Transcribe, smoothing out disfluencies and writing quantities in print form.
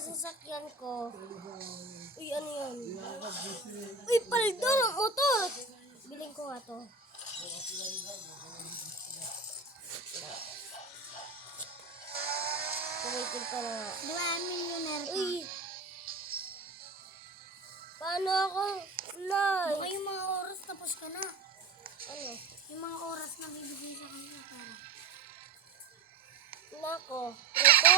sasakyan ko. Uy, ano yan? Uy, paldo ng motor! Biling ko nga to. Kumitin pa na. Di ba, millionaire ka? Uy! Paano ako? Lay! Baka yung mga oras tapos ka na. Ano? Yung mga oras na bibigay sa kanila para. Nako. Ito?